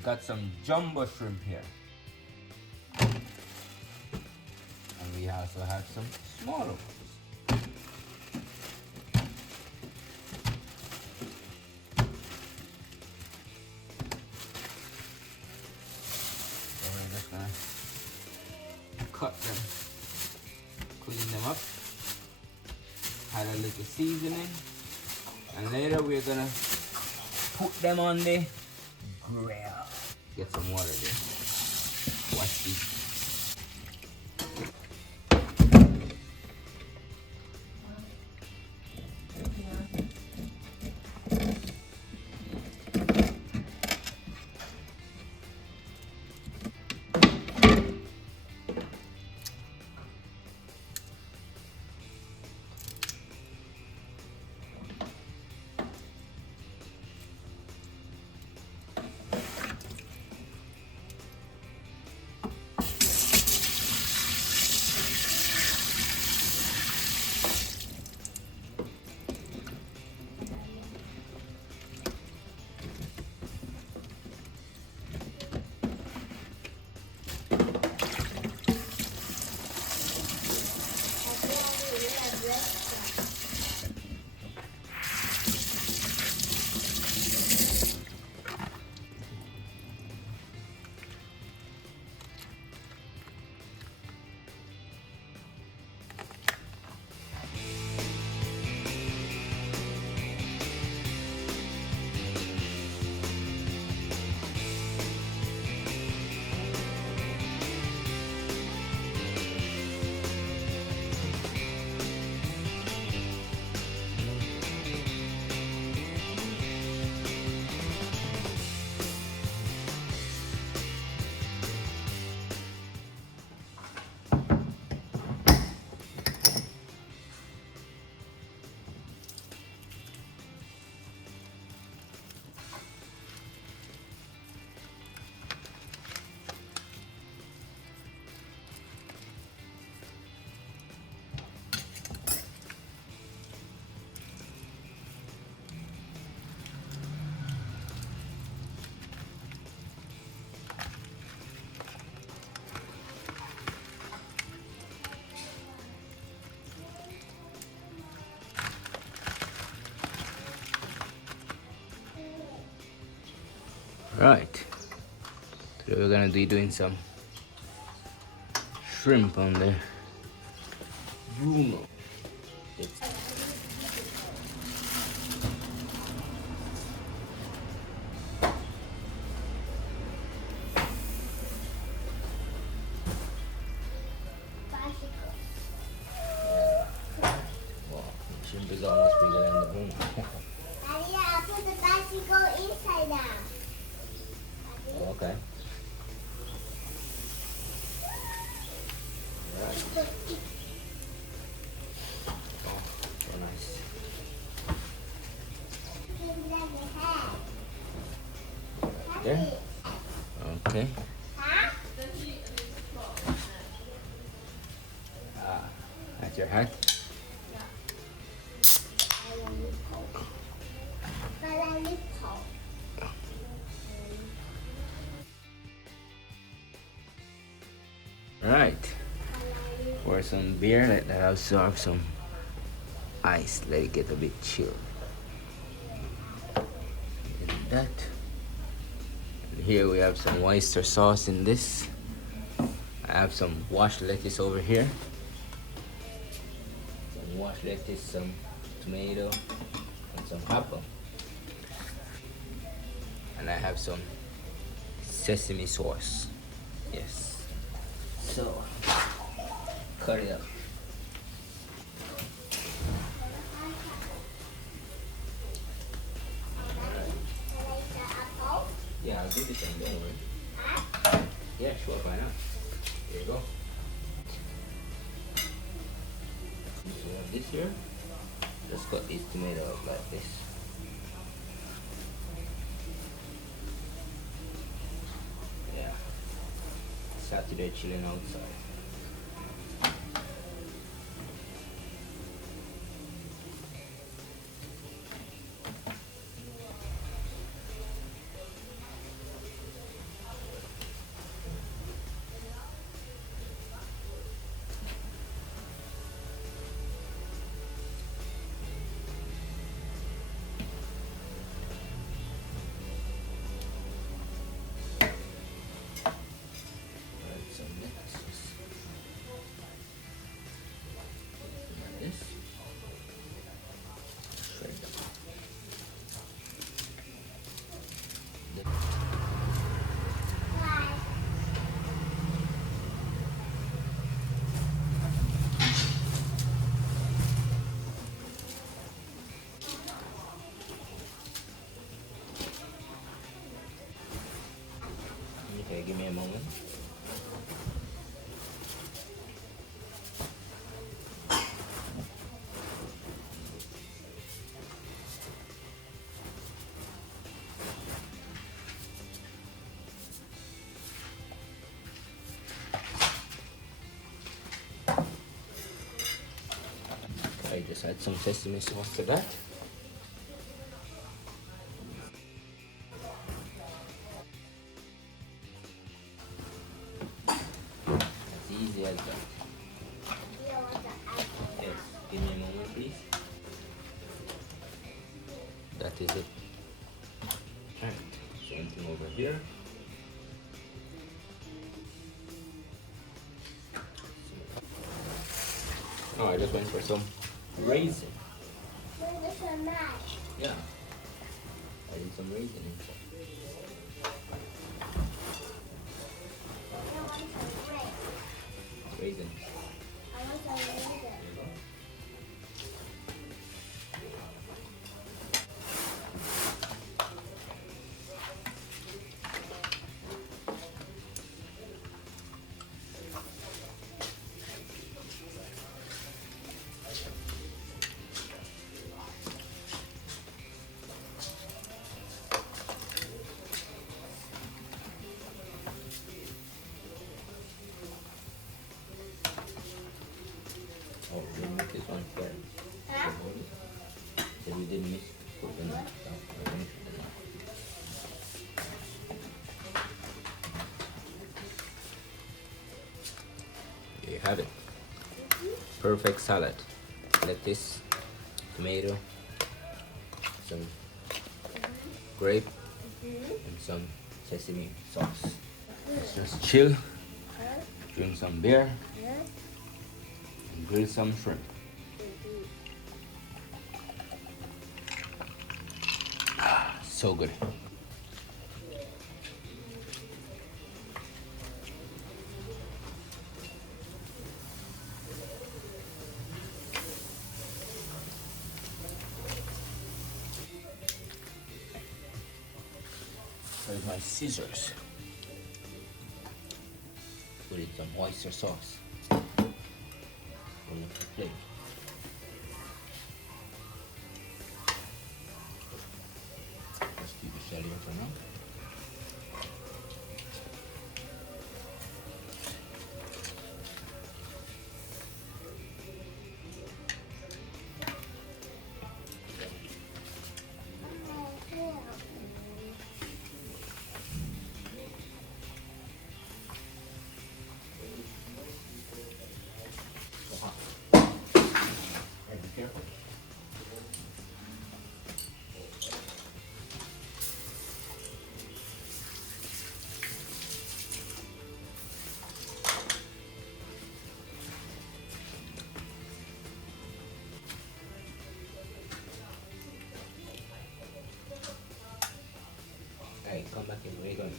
we got some jumbo shrimp here. And we also have some smaller ones. So we're just gonna cut them, clean them up, add a little seasoning, and later we're gonna put them on the grill. Get some water there. Watch these. Right, so we're gonna be doing some shrimp on the Bruno. Wow, shrimp is almost bigger than the Bruno. Daddy, I put the bicycle inside now. Okay. Right. Oh, so nice. There. Okay. That's your hat. Right. For some beer, let that absorb some ice. Let it get a bit chilled. And that. And here we have some oyster sauce in this. I have some washed lettuce over here. Some washed lettuce, some tomato, and some apple. And I have some sesame sauce. Yes. So, cut it up. Yeah, I'll do the same, don't worry. Yeah, sure, why not? There you go. So we have this here. Just cut these tomatoes up like this. Yeah. Saturday chilling outside. Just add some sesame sauce to that. As easy as that. Yes, give me a moment, please. That is it. Alright, same thing over here. Oh, I just went for some raisin. Yeah. I need some raisin in there. Raisins. Oh, we didn't miss this one first. Huh? So we didn't miss coconut. There you have it. Perfect salad. Lettuce, tomato, some grape, and some sesame sauce. Let's just chill, drink some beer, and grill some shrimp. So good. Where's my scissors? Put in some oyster sauce on the plate. Let's keep the shell here for now. Hey, come back in. Where are you going?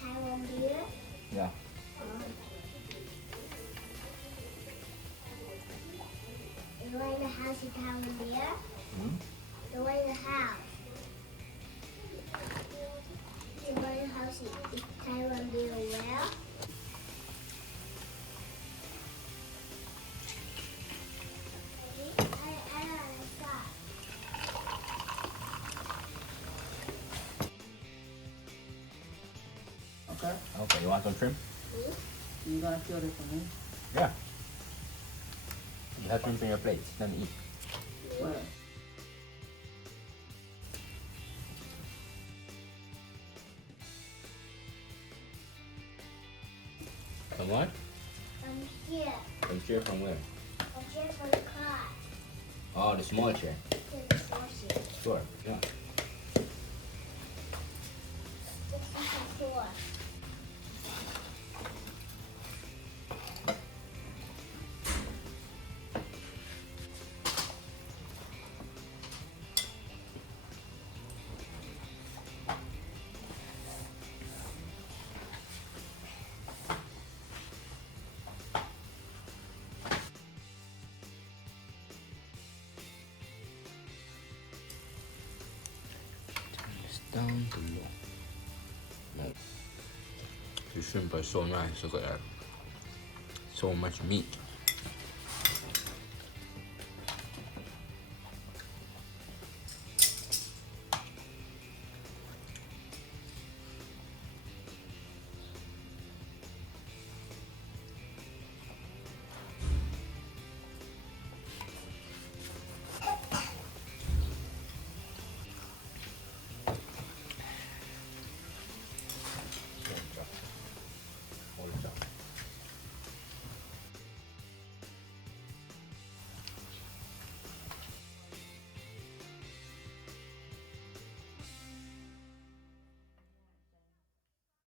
Taiwan beer. Yeah. You want the house in Taiwan beer? Hmm? You want the house? You want the house in Taiwan beer well? I don't understand. Okay. Okay, you want some shrimp? You gonna kill this for me? Yeah. You have shrimp in your plate. Let me eat. What? From what? I'm here. From chair from where? I'm here for the car. Oh, the small chair. To the sauce. Sure. Yeah. This is the door. down below. The shrimp are so nice. Look at that. So much meat.